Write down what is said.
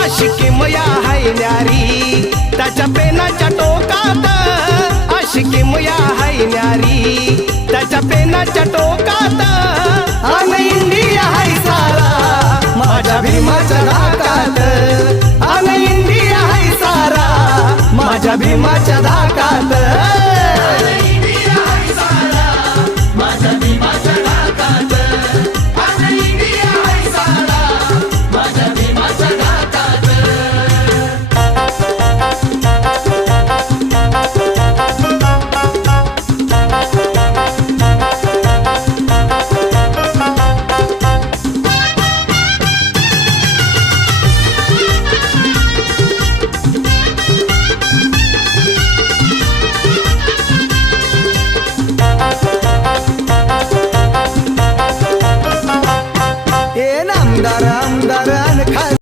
आशिकी मया हाय न्यारी त्याच्या पेनाच्या टोकात, आशिकी मया हाय न्यारी त्याच्या पेनाच्या टोकात. अन इंडिया हाय सारा माझ्या भीमाच्या धाकात, अन इंडिया हाय सारा माझ्या भीमाच्या धाकात.